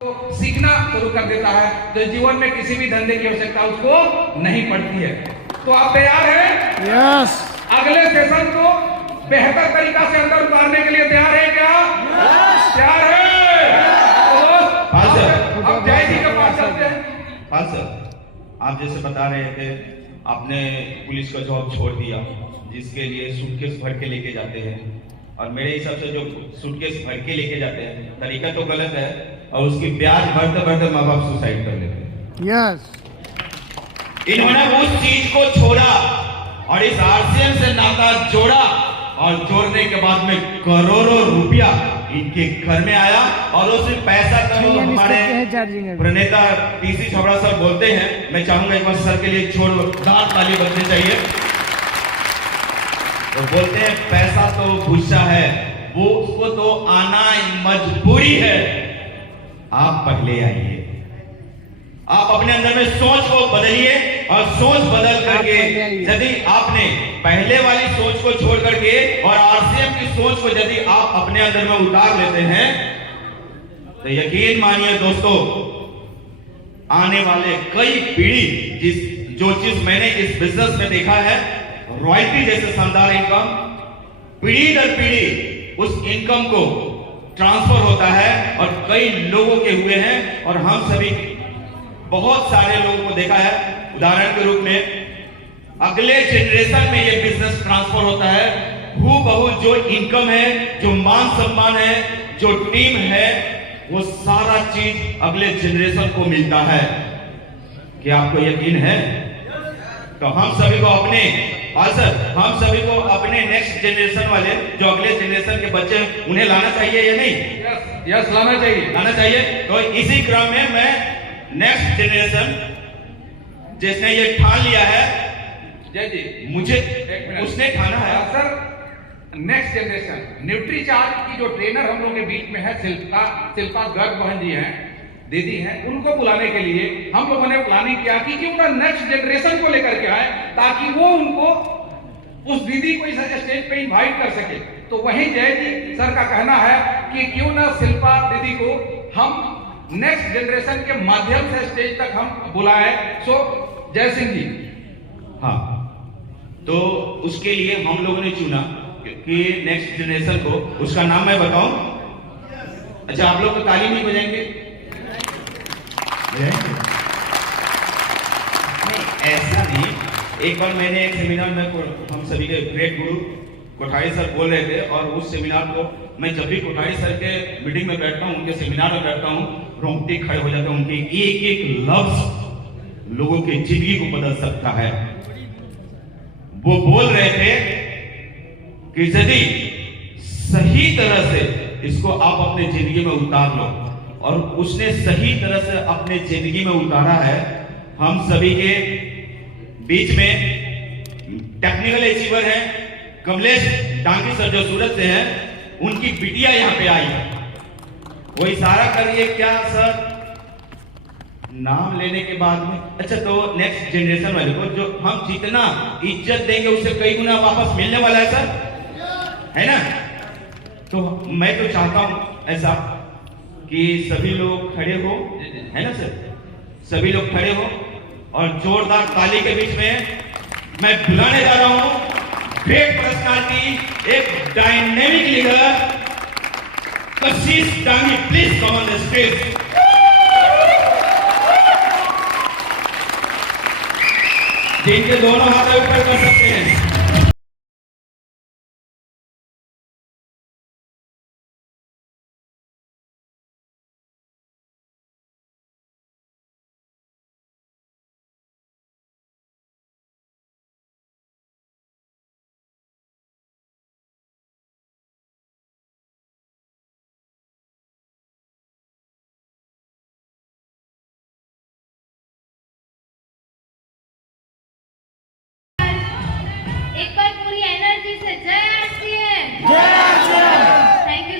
तो सीखना शुरू कर देता है, तो जीवन में किसी भी धंधे की आवश्यकता उसको नहीं पड़ती है। तो आप तैयार हैं? यस। अगले सेशन को बेहतर तरीका से अंदर उतारने के लिए तैयार है क्या? यस। तैयार है? हाँ सर। अब जय जी के पास चलते हैं। हाँ सर, आप जैसे बता रहे थे आपने पुलिस का जॉब छोड़ दिया, जिसके लिए सूटकेस भर के लेके जाते हैं, और मेरे हिसाब से जो सूटकेस भर के लेके जाते हैं तरीका तो गलत है, और उसकी ब्याज भरते भरते माँ बाप सुसाइड कर लेते हैं। यस। इन्होंने उस चीज को छोड़ा और इस आरसीएम से नाता जोड़ा, और जोड़ने के बाद में करोड़ों रुपया इनके घर में आया, और उस पैसा तो हमारे प्रणेता टीसी छबड़ा सर बोलते हैं। मैं चाहूंगा एक बार सर के लिए जोरदार ताली बजनी चाहिए। तो बोलते हैं पैसा तो भूसा है, वो उसको तो आना मजबूरी है। आप पहले आइए, आप अपने अंदर में सोच को बदलिए, और सोच बदल करके यदि आपने पहले वाली सोच को छोड़ करके और आरसीएम की सोच को यदि आप अपने अंदर में उतार लेते हैं, तो यकीन मानिए दोस्तों, आने वाले कई पीढ़ी जो चीज मैंने इस बिजनेस में देखा है, रॉयल्टी जैसे शानदार इनकम, पीढ़ी दर पीढ़ी उस इनकम को ट्रांसफर होता है, और कई लोगों के हुए हैं, और हम सभी बहुत सारे लोगों को देखा है। उदाहरण के रूप में अगले जनरेशन में ये बिजनेस ट्रांसफर होता है, हूबहू जो इनकम है, जो मान सम्मान है, जो टीम है, वो सारा चीज अगले जनरेशन को मिलता है। क्या आपको यकीन है? तो हम सभी को अपने हम सभी को अपने नेक्स्ट जनरेशन वाले जो अगले जनरेशन के बच्चे उन्हें लाना चाहिए या नहीं? यस, लाना चाहिए। तो इसी क्रम में मैं नेक्स्ट जनरेशन जिसने ये ठान लिया है, जय जी मुझे उसने ठाना है सर, नेक्स्ट जनरेशन न्यूट्रीचार्ज की जो ट्रेनर हम लोग के बीच में है, शिल्पा गर्ग बहन जी हैं, दीदी हैं, उनको बुलाने के लिए हम लोगों ने प्लानिंग किया कि क्यों ना नेक्स्ट जनरेशन को लेकर के आए, ताकि वो उनको उस दीदी को इस स्टेज पे इनवाइट कर सके। तो वही जय जी सर का कहना है कि क्यों ना शिल्पा दीदी को हम नेक्स्ट जनरेशन के माध्यम से स्टेज तक हम बुलाएं। सो जय सिंह जी। हाँ, तो उसके लिए हम लोगों ने चुना कि नेक्स्ट जनरेशन को, उसका नाम मैं बताऊं? अच्छा, आप लोग तो ताली नहीं बजाएंगे? नहीं, ऐसा नहीं। एक बार मैंने एक सेमिनार में, हम सभी के ग्रेट गुरु कोठारी सर बोल रहे थे, और उस सेमिनार को मैं जब भी कोठारी सर के मीटिंग में बैठता हूं, उनके सेमिनार में बैठता हूं, रोंगटे खड़े हो जाते हैं। उनके एक एक लफ्ज लोगों की जिंदगी को बदल सकता है। वो बोल रहे थे कि यदि सही तरह से इसको आप अपने जिंदगी में उतार लो, और उसने सही तरह से अपने जिंदगी में उतारा है। हम सभी के बीच में टेक्निकल अचीवर हैं कमलेश डांगी सर, जो सूरत से हैं, उनकी बिटिया यहाँ पे आई है। वो इशारा करिए क्या सर, नाम लेने के बाद में? अच्छा, तो नेक्स्ट जनरेशन वाले को जो हम जितना इज्जत देंगे उससे कई गुना वापस मिलने वाला है सर, है ना? तो मैं तो चाहता हूं ऐसा कि सभी लोग खड़े हो, है ना सर? सभी लोग खड़े हो, और जोरदार ताली के बीच में मैं बुलाने जा रहा हूं ग्रेट पर्सनालिटी, एक dynamic leader, Kashish Dangi. Please come on the stage. जिनके दोनों हाथ ऊपर कर सकते हैं। एक बार पूरी एनर्जी से जय RCM. Thank you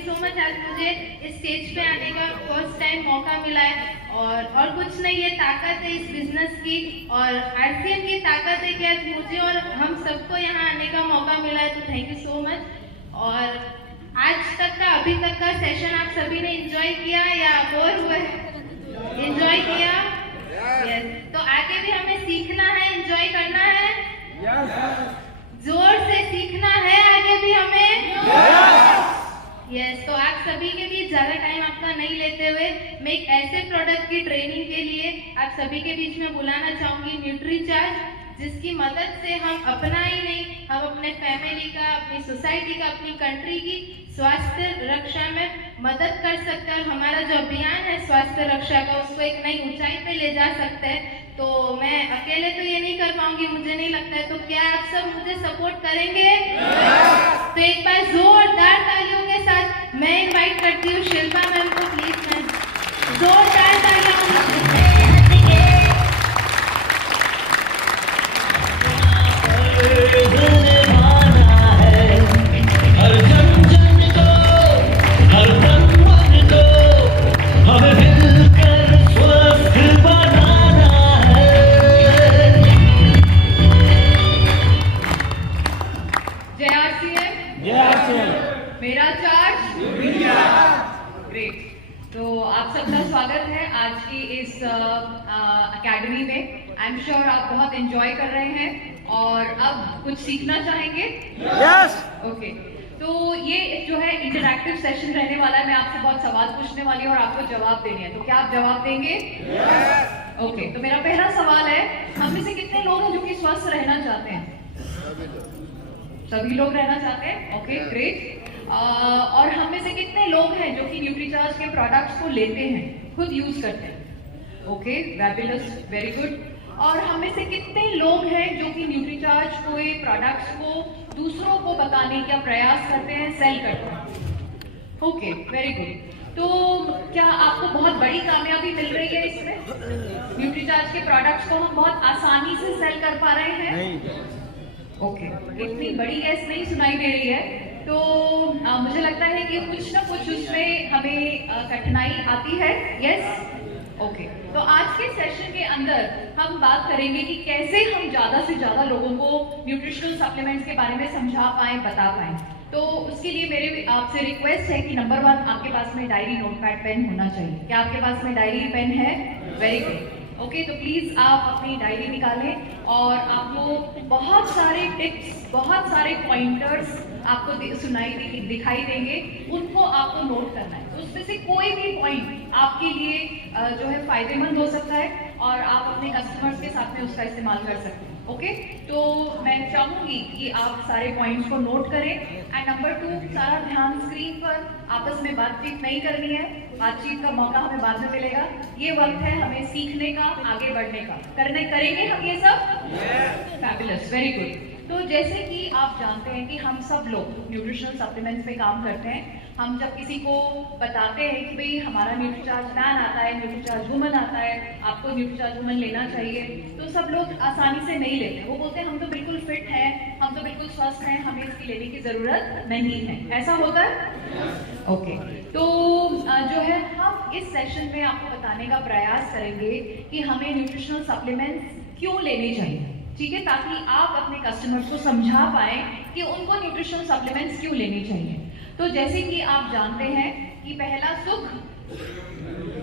so much. आज मुझे इस स्टेज पे आने का फर्स्ट टाइम मौका मिला है, और कुछ नहीं, ये ताकत है इस बिजनेस की, और आरसीएम की ताकत है कि आज मुझे और हम सबको यहाँ आने का मौका मिला है। तो थैंक यू सो मच। और आज तक का, अभी तक का सेशन आप सभी ने एंजॉय किया या बोर हुए, एंजॉय किया? यस। तो आगे भी हमें सीखना है, एंजॉय करना है, जोर से सीखना है आगे भी हमें। यस। तो आप सभी के बीच ज्यादा टाइम आपका नहीं लेते हुए मैं एक ऐसे प्रोडक्ट की ट्रेनिंग के लिए आप सभी के बीच में बुलाना चाहूंगी, न्यूट्रीचार्ज, जिसकी मदद से हम अपना ही नहीं, हम अपने फैमिली का, अपनी सोसाइटी का, अपनी कंट्री की स्वास्थ्य रक्षा में मदद कर सकते हैं और हमारा जो अभियान है स्वास्थ्य रक्षा का उसको एक नई ऊंचाई पे ले जा सकते हैं। तो मैं अकेले तो ये नहीं कर पाऊंगी, मुझे नहीं लगता है। तो क्या आप सब मुझे सपोर्ट करेंगे? तो एक बार जोरदार तालियों के साथ मैं इनवाइट करती हूँ शिल्पा मैम को, प्लीज मैम जोरदार तालियां। मेरा चार्ज। ग्रेट। तो आप सबका स्वागत है आज की इस एकेडमी में। आई एम श्योर आप बहुत एंजॉय कर रहे हैं और अब कुछ सीखना चाहेंगे। यस। ओके। तो ये जो है इंटरैक्टिव सेशन रहने वाला है। मैं आपसे बहुत सवाल पूछने वाली हूँ और आपको जवाब देने हैं। तो क्या आप जवाब देंगे? ओके। तो मेरा पहला सवाल है, हम में से कितने लोग हैं जो कि स्वस्थ रहना चाहते हैं? सभी लोग रहना चाहते हैं। Okay, great. और हम में से कितने लोग हैं जो कि न्यूट्रीचार्ज के प्रोडक्ट्स को लेते हैं, खुद यूज करते हैं? Okay, fabulous, very good. और हम में से कितने लोग हैं जो कि न्यूट्रीचार्ज को प्रोडक्ट्स को दूसरों को बताने का प्रयास करते हैं, सेल करते हैं? Okay, very good. तो क्या आपको बहुत बड़ी कामयाबी मिल रही है इसमें? न्यूट्रीचार्ज के प्रोडक्ट्स को हम बहुत आसानी से सेल कर पा रहे हैं? नहीं। ओके, इतनी बड़ी गैस नहीं सुनाई दे रही है। तो मुझे लगता है कि कुछ ना कुछ उसमें हमें कठिनाई आती है। यस। ओके। तो आज के सेशन के अंदर हम बात करेंगे कि कैसे हम ज्यादा से ज्यादा लोगों को न्यूट्रिशनल सप्लीमेंट्स के बारे में समझा पाएं, बता पाएं। तो उसके लिए मेरे आपसे रिक्वेस्ट है कि नंबर 1, आपके पास में डायरी, नोटपैड, पेन होना चाहिए। क्या आपके पास में डायरी पेन है? Very good. ओके, तो प्लीज आप अपनी डायरी निकालें और आपको बहुत सारे टिप्स, बहुत सारे पॉइंटर्स आपको दिखाई देंगे, उनको आपको नोट करना है। तो उसमें से कोई भी पॉइंट आपके लिए जो है फायदेमंद हो सकता है और आप अपने कस्टमर्स के साथ में उसका इस्तेमाल कर सकते हैं। ओके, तो मैं चाहूंगी कि आप सारे पॉइंट्स को नोट करें। एंड नंबर 2, सारा ध्यान स्क्रीन पर, आपस में बातचीत नहीं करनी है। बातचीत का मौका हमें बाद में मिलेगा। ये वक्त है हमें सीखने का, आगे बढ़ने का। करेंगे हम ये सब? Fabulous, very good. तो जैसे कि आप जानते हैं कि हम सब लोग न्यूट्रिशनल सप्लीमेंट्स पे काम करते हैं। हम जब किसी को बताते हैं कि भाई हमारा न्यूट्रीचार्ज मैन आता है, न्यूट्रीचार्ज वुमन आता है, आपको न्यूट्रीचार्ज वुमन लेना चाहिए, तो सब लोग आसानी से नहीं लेते। वो बोलते हैं हम तो बिल्कुल फिट हैं, हम तो बिल्कुल स्वस्थ हैं, हमें इसकी लेने की जरूरत नहीं है। ऐसा होता है? ओके। तो जो है हम इस सेशन में आपको बताने का प्रयास करेंगे कि हमें न्यूट्रिशनल सप्लीमेंट्स क्यों लेने चाहिए, ठीक है, ताकि आप अपने कस्टमर्स को समझा पाए कि उनको न्यूट्रिशनल सप्लीमेंट्स क्यों लेने चाहिए। तो जैसे कि आप जानते हैं कि पहला सुख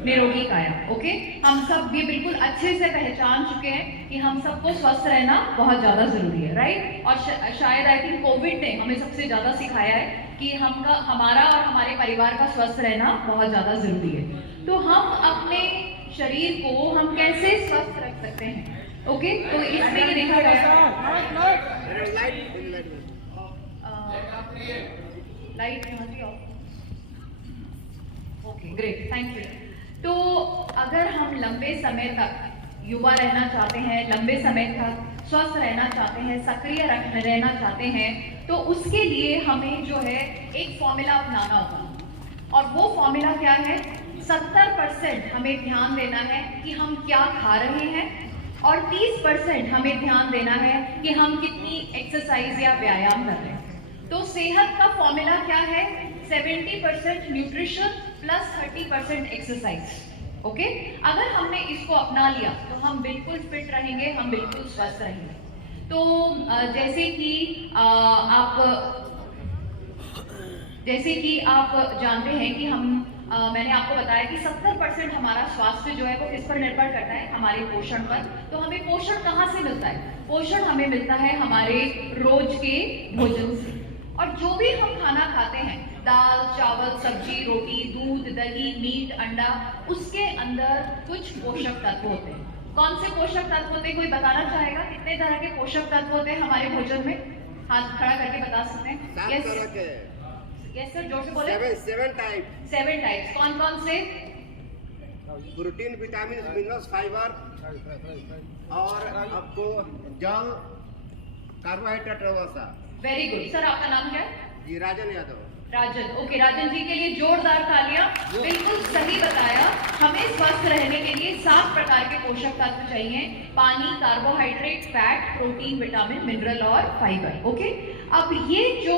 निरोगी काया। ओके, हम सब ये बिल्कुल अच्छे से पहचान चुके हैं कि हम सबको स्वस्थ रहना बहुत ज्यादा जरूरी है, राइट? और शायद आई थिंक कोविड ने हमें सबसे ज्यादा सिखाया है कि हमारा और हमारे परिवार का स्वस्थ रहना बहुत ज्यादा जरूरी है। तो हम अपने शरीर को हम कैसे स्वस्थ रख सकते हैं? ओके, तो इसमें ये देखा गया light okay, great, thank you. तो अगर हम लंबे समय तक युवा रहना चाहते हैं, लंबे समय तक स्वस्थ रहना चाहते हैं, सक्रिय रहना चाहते हैं, तो उसके लिए हमें जो है एक फॉर्मूला अपनाना होगा। और वो फॉर्मूला क्या है? 70% हमें ध्यान देना है कि हम क्या खा रहे हैं और 30% हमें ध्यान देना है कि हम कितनी एक्सरसाइज या व्यायाम कर रहे हैं। तो सेहत का फॉर्मूला क्या है? 70% न्यूट्रिशन प्लस 30% एक्सरसाइज। ओके, अगर हमने इसको अपना लिया तो हम बिल्कुल फिट रहेंगे, हम बिल्कुल स्वस्थ रहेंगे। तो जैसे कि आप जानते हैं कि हम मैंने आपको बताया कि 70% हमारा स्वास्थ्य जो है वो किस पर निर्भर करता है, हमारे पोषण पर। तो हमें पोषण कहाँ से मिलता है? पोषण हमें मिलता है हमारे रोज के भोजन से। और जो भी हम खाना खाते हैं, दाल, चावल, सब्जी, रोटी, दूध, दही, मीट, अंडा, उसके अंदर कुछ पोषक तत्व होते हैं। कौन से पोषक तत्व होते हैं, कोई बताना चाहेगा? कितने तरह के पोषक तत्व होते हैं हमारे भोजन में? हाथ खड़ा करके बता सकते हैं? 7 तरह के। यस सर, जोर से बोले। 7 टाइप। 7 टाइप्स। कौन कौन से? प्रोटीन, विटामिन, मिनरल्स, फाइबर और आपको जल, कार्बोहाइड्रेट, वसा। वेरी गुड सर, आपका नाम क्या है? जी राजन यादव। राजन। ओके, राजन जी के लिए जोरदार तालियां। बिल्कुल सही बताया। हमें स्वस्थ रहने के लिए 7 प्रकार के पोषक तत्व चाहिए: पानी, carbohydrate, fat, protein, vitamin, mineral और फाइबर। ओके, अब ये जो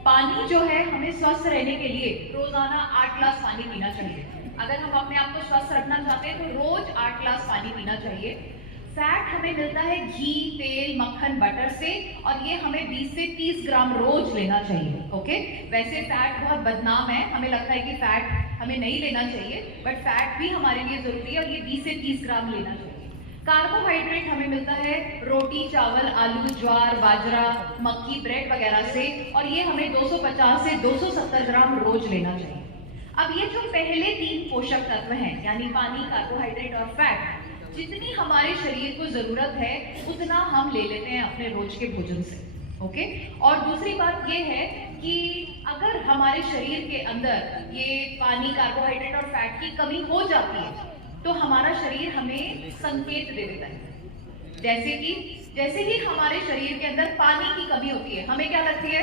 पानी जो है, हमें स्वस्थ रहने के लिए रोजाना 8 गिलास पानी पीना चाहिए। अगर हम अपने आप को स्वस्थ रखना चाहते हैं तो रोज 8 गिलास पानी पीना चाहिए। फैट हमें मिलता है घी, तेल, मक्खन, बटर से, और ये हमें 20 से 30 ग्राम रोज लेना चाहिए। ओके, वैसे फैट बहुत बदनाम है, हमें लगता है कि फैट हमें नहीं लेना चाहिए, बट फैट भी हमारे लिए जरूरी है और ये 20 से 30 ग्राम लेना चाहिए। कार्बोहाइड्रेट हमें मिलता है रोटी, चावल, आलू, ज्वार, बाजरा, मक्की, ब्रेड वगैरह से, और ये हमें 250 से 270 ग्राम रोज लेना चाहिए। अब ये जो पहले 3 पोषक तत्व हैं, यानी पानी, कार्बोहाइड्रेट और फैट, जितनी हमारे शरीर को जरूरत है उतना हम ले लेते हैं अपने रोज के भोजन से। ओके, और दूसरी बात ये है कि अगर हमारे शरीर के अंदर ये पानी, कार्बोहाइड्रेट और फैट की कमी हो जाती है तो हमारा शरीर हमें संकेत दे देता है। जैसे ही हमारे शरीर के अंदर पानी की कमी होती है, हमें क्या लगती है?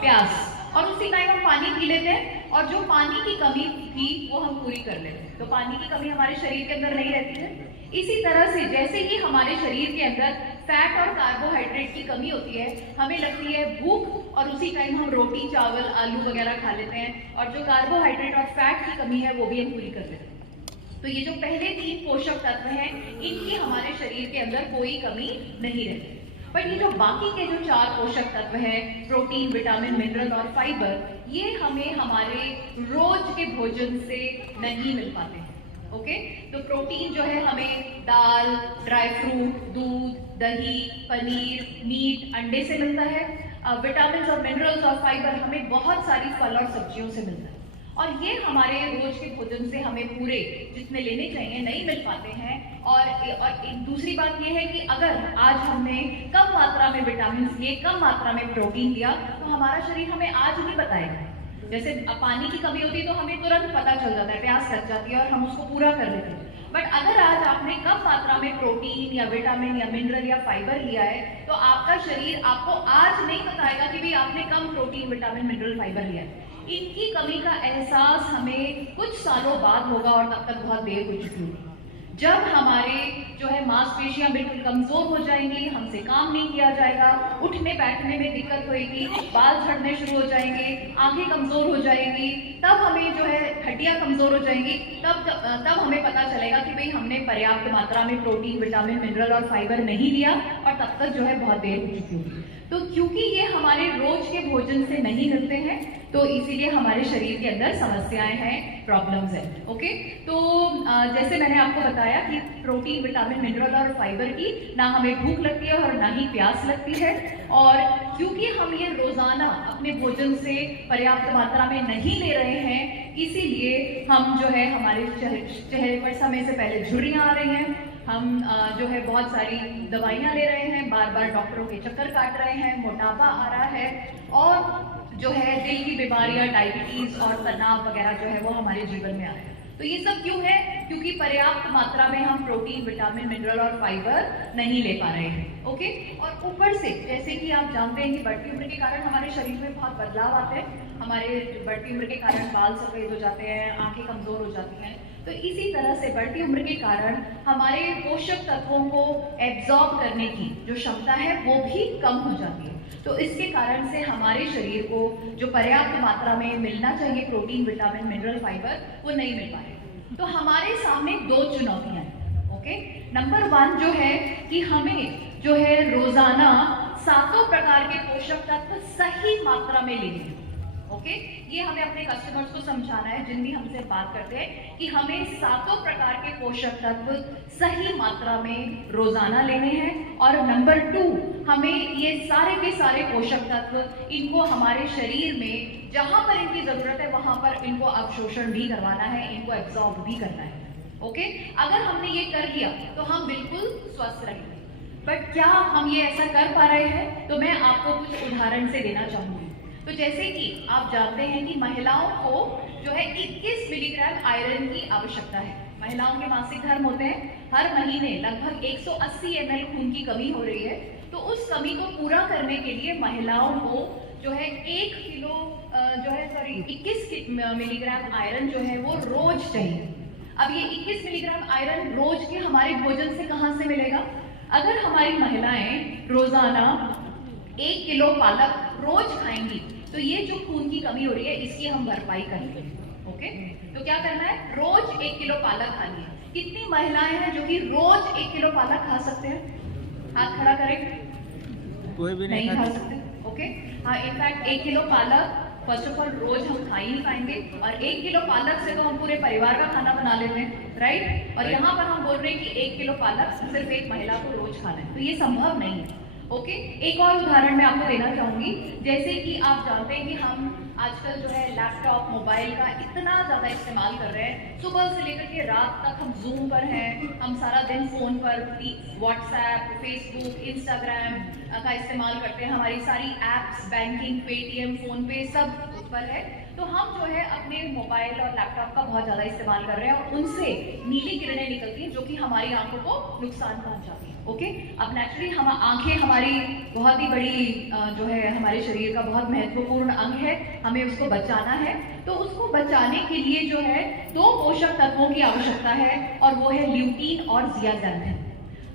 प्यास, और उसी टाइम हम पानी पी लेते हैं, और जो पानी की कमी थी वो हम पूरी कर लेते हैं। तो पानी की कमी हमारे शरीर के अंदर नहीं रहती है। इसी तरह से जैसे ही हमारे शरीर के अंदर फैट और कार्बोहाइड्रेट की कमी होती है, हमें लगती है भूख, और उसी टाइम हम रोटी, चावल, आलू वगैरह खा लेते हैं, और जो कार्बोहाइड्रेट और फैट की कमी है वो भी हम पूरी कर लेते हैं। तो ये जो पहले 3 पोषक तत्व हैं, इनकी हमारे शरीर के अंदर कोई कमी नहीं रहती। बट ये जो बाकी के जो 4 पोषक तत्व हैं, प्रोटीन, विटामिन, मिनरल और फाइबर, ये हमें हमारे रोज के भोजन से नहीं मिल पाते हैं। ओके, तो प्रोटीन जो है हमें दाल, ड्राई फ्रूट, दूध, दही, पनीर, मीट, अंडे से मिलता है। विटामिन और मिनरल्स और फाइबर हमें बहुत सारी फल और सब्जियों से मिलता है, और ये हमारे रोज के भोजन से हमें पूरे जितने लेने चाहिए नहीं मिल पाते हैं। और दूसरी बात ये है कि अगर आज हमने कम मात्रा में विटामिन लिए, कम मात्रा में प्रोटीन लिया, तो हमारा शरीर हमें आज नहीं बताएगा। जैसे पानी की कमी होती है तो हमें तुरंत पता चल जाता है, प्यास लग जाती है और हम उसको पूरा कर लेते हैं। बट अगर आज आपने कम मात्रा में प्रोटीन या विटामिन या मिनरल या फाइबर लिया है, तो आपका शरीर आपको आज नहीं बताएगा कि भाई आपने कम प्रोटीन, विटामिन, मिनरल, फाइबर लिया है। इनकी कमी का एहसास हमें कुछ सालों बाद होगा, और तब तक बहुत देर हो चुकी होगी। जब हमारे जो है मांसपेशियां बिल्कुल कमजोर हो जाएंगी, हमसे काम नहीं किया जाएगा, उठने बैठने में दिक्कत होगी, बाल झड़ने शुरू हो जाएंगे, आंखें कमजोर हो जाएंगी, तब हमें जो है हड्डियां कमजोर हो जाएंगी, तब हमें पता चलेगा कि भाई हमने पर्याप्त मात्रा में प्रोटीन, विटामिन, मिनरल और फाइबर नहीं लिया, और तब तक जो है बहुत देर हो चुकी होगी। तो क्योंकि ये हमारे रोज के भोजन से नहीं मिलते हैं, तो इसीलिए हमारे शरीर के अंदर समस्याएं हैं, प्रॉब्लम्स हैं। ओके, तो जैसे मैंने आपको बताया कि प्रोटीन, विटामिन, मिनरल और फाइबर की ना हमें भूख लगती है और ना ही प्यास लगती है, और क्योंकि हम ये रोजाना अपने भोजन से पर्याप्त मात्रा में नहीं ले रहे हैं, इसीलिए हम जो है हमारे चेहरे पर समय से पहले झुर्रियां आ रही हैं, हम जो है बहुत सारी दवाइयां ले रहे हैं, बार बार डॉक्टरों के चक्कर काट रहे हैं, मोटापा आ रहा है, और जो है दिल की बीमारियां, डायबिटीज और तनाव वगैरह जो है वो हमारे जीवन में आ रहे हैं। तो ये सब क्यों है? क्योंकि पर्याप्त मात्रा में हम प्रोटीन, विटामिन, मिनरल और फाइबर नहीं ले पा रहे हैं। ओके, और ऊपर से जैसे कि आप जानते हैं कि बढ़ती उम्र के कारण हमारे शरीर में बहुत बदलाव आते हैं। हमारे बढ़ती उम्र के कारण बाल सफेद हो जाते हैं, आंखें कमजोर हो जाती हैं। तो इसी तरह से बढ़ती उम्र के कारण हमारे पोषक तत्वों को एब्जॉर्ब करने की जो क्षमता है वो भी कम हो जाती है। तो इसके कारण से हमारे शरीर को जो पर्याप्त मात्रा में मिलना चाहिए प्रोटीन, विटामिन, मिनरल, फाइबर, वो नहीं मिल पा रहे। तो हमारे सामने 2 चुनौतियां हैं। ओके, नंबर 1 जो है कि हमें जो है रोजाना 7 प्रकार के पोषक तत्व सही मात्रा में लेने। ओके, ये हमें अपने कस्टमर्स को समझाना है जिन भी हमसे बात करते हैं कि हमें सातों प्रकार के पोषक तत्व सही मात्रा में रोजाना लेने हैं। और नंबर 2, हमें ये सारे के सारे पोषक तत्व इनको हमारे शरीर में जहां पर इनकी जरूरत है वहां पर इनको अवशोषण भी करवाना है, इनको एब्जॉर्ब भी करना है। ओके, अगर हमने ये कर लिया तो हम बिल्कुल स्वस्थ रहेंगे। बट क्या हम ये ऐसा कर पा रहे हैं? तो मैं आपको कुछ उदाहरण से देना चाहूंगी। तो जैसे कि आप जानते हैं कि महिलाओं को जो है 21 मिलीग्राम आयरन की आवश्यकता है। महिलाओं के मासिक धर्म होते हैं, हर महीने लगभग 180 ml खून की कमी हो रही है। तो उस कमी को पूरा करने के लिए महिलाओं को जो है 21 मिलीग्राम आयरन जो है वो रोज चाहिए। अब ये 21 मिलीग्राम आयरन रोज के हमारे भोजन से कहां से मिलेगा? अगर हमारी महिलाएं रोजाना 1 किलो पालक रोज खाएंगी तो ये जो खून की कमी हो रही है इसकी हम भरपाई करेंगे। ओके, तो क्या करना है? रोज 1 किलो पालक खानी है। कितनी महिलाएं हैं जो कि रोज 1 किलो पालक खा सकते हैं? हाथ खड़ा करें। कोई भी नहीं खा सकते। ओके, हाँ, इनफैक्ट 1 किलो पालक फर्स्ट ऑफ ऑल रोज हम खा ही नहीं पाएंगे, और 1 किलो पालक से तो हम पूरे परिवार का खाना बना लेते हैं, राइट? और यहाँ पर हम बोल रहे हैं कि 1 किलो पालक सिर्फ एक महिला को रोज खाना है, तो ये संभव नहीं है। ओके, एक और उदाहरण मैं आपको देना चाहूंगी। जैसे कि आप जानते हैं कि हम आजकल जो है लैपटॉप, मोबाइल का इतना ज्यादा इस्तेमाल कर रहे हैं। सुबह से लेकर के रात तक हम जूम पर हैं, हम सारा दिन फोन पर व्हाट्सएप, फेसबुक, इंस्टाग्राम का इस्तेमाल करते हैं। हमारी सारी एप्स, बैंकिंग, पेटीएम, फोन पे सब उस पर है। तो हम जो है अपने मोबाइल और लैपटॉप का बहुत ज्यादा इस्तेमाल कर रहे हैं और उनसे नीली किरणें निकलती हैं जो कि हमारी आंखों को नुकसान पहुंचाती हैं। ओके, अब नेचुरली हम आंखें हमारी बहुत ही बड़ी जो है हमारे शरीर का बहुत महत्वपूर्ण अंग है, हमें उसको बचाना है। तो उसको बचाने के लिए जो है 2 पोषक तत्वों की आवश्यकता है, और वो है ल्यूटीन और जियाज़ैंथिन।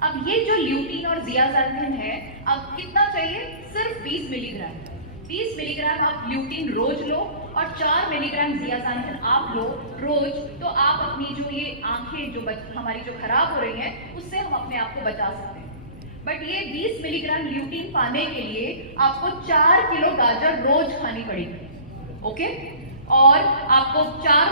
अब ये जो ल्यूटीन और जियाज़ैंथिन है, अब कितना चाहिए? सिर्फ 20 मिलीग्राम। 20 मिलीग्राम आप ल्यूटीन रोज लो और 4 मिलीग्राम जियाज़ैंथिन आप लो रोज। तो आप अपनी जो ये आंखें जो हमारी जो खराब हो रही हैं उससे हम अपने आप को बचा सकते हैं। बट ये 20 मिलीग्राम ल्यूटीन पाने के लिए आपको 4 किलो गाजर रोज खानी पड़ेगी। ओके, और आपको 4